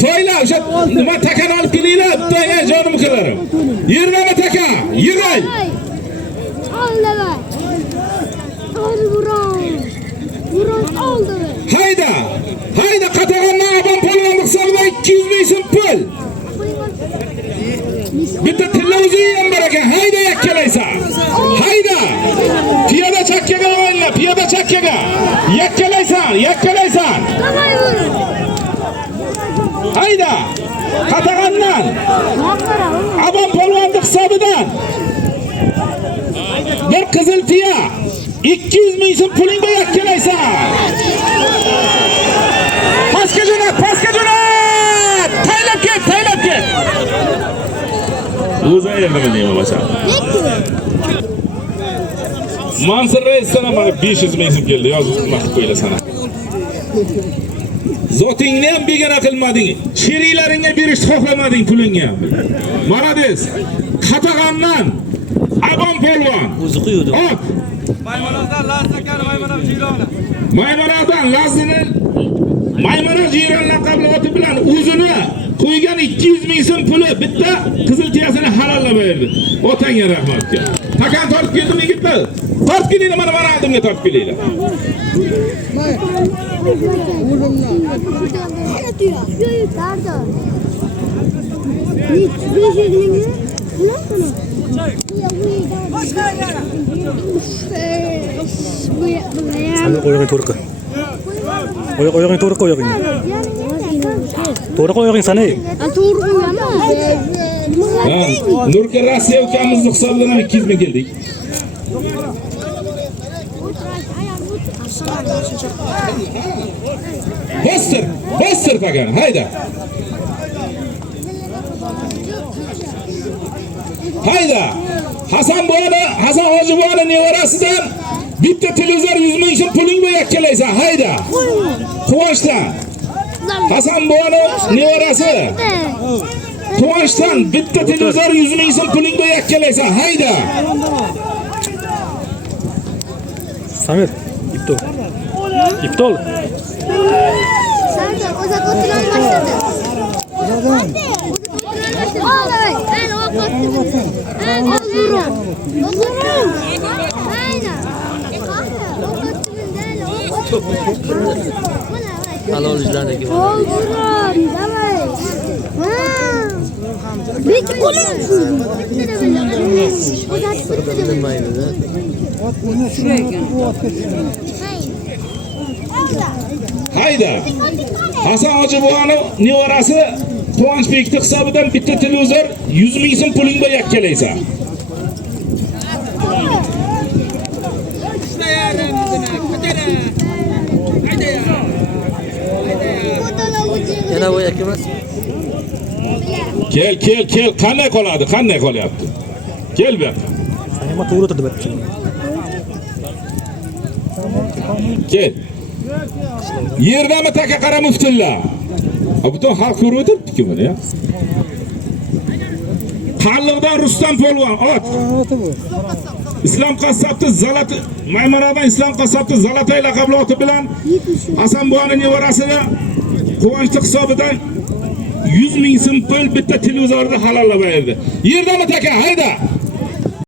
To'ylar o'sha nima takani olib kelinglar, bitta jonim ukalarim. Yerdami taka? Yiray. Oldilar. Buron oldi. Hayda. Hayda qatag'andan abam polvon hisobida 200 ming so'm pul. Bitta televizor ham bor ekan. Hayda yakkalaysan. Hayda. Piyoda chakkaga o'yinla, piyoda chakkaga. Yakkalaysan. Hayda. Qatag'andan. Abam polvonning hisobidan. Bir qizil tiya 200 ming so'm pulingga yakkalaysan. Pastga jo'nat. Taylab ket. O'zi endi nima bo'lsa. Mansur Reis sana mana 500 ming so'm keldi. Yozib nima qilib qo'yla sana. Zotingni ham begona qilmading. Sheriklaringga berishni xohlamading pulingni ham. Marades. Qatag'andan Abon polvon. O'zi quydi. Hop. Maymonozdan Lazni Maymonoz Jiron laqabli oti bilan o'zini qo'ygan 200 ming so'm puli bitta qizil tiyasini halollab berdi. Otangga rahmatga. Takan tortib keldimi yigitlar? Tortib kelinglar, mana oldimga tortib kelinglar. Sana qo'ygan to'riqi. Qo'ygan to'riqi qo'ygan. To'riqi qo'ygan sana. To'g'ri qo'yaman. Nurka Rossiya ukamizning hisobidan 200 ming keldik. Bostir takan, hayda. Hasan Hojiboyni nevarasidan bitta televizor 100 ming so'm pulingga yakkalaysan, hayda. Quvonchdan. Hasan Boyni nevarasi. Quvonchdan bitta televizor 100 ming so'm pulingga yakkalaysan, hayda. Samir, iptol. Sarda o'zi o'tiran boshladi. Halolchilardagi. Davay. Bitta qo'lim. Hayda. Hasan Hojiboyni nevarasi Quvonchbekning hisobidan bitta televizor 100 ming so'm pulingga yakkalaysan. Yana bu yakka emas. Kel, qanday qoladi? Qanday qolyapti? Kel bu yoqqa. Nima to'g'ri turdi deb. Kel. Yerdami taka qara muftullar. Butun xalq ko'rib o'tiribdi-ku buni, ya. Qalliqdan Rustam polvon, ot. Islom qassobning Zalati Maymonozdan Islom qassobning Zalatay laqabli oti bilan Hasan Boyni nevarasiga quvonchli hisobidan 100 ming so'm pul bitta televizorni halollab berdi. Yerdami taka, hayda.